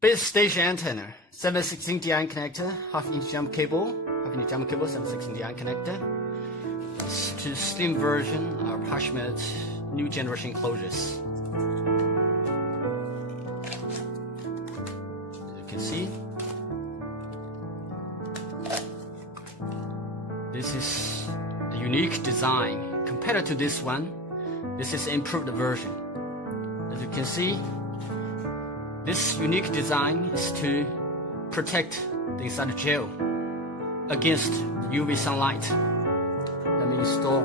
Base station antenna, 716DI connector, half-inch jump cable, 716DI connector. To slim version are Hashmet new generation closures. As you can see, this is a unique design. Compared to this one, this is improved version. As you can see, this unique design is to protect the inside gel against UV sunlight. Let me install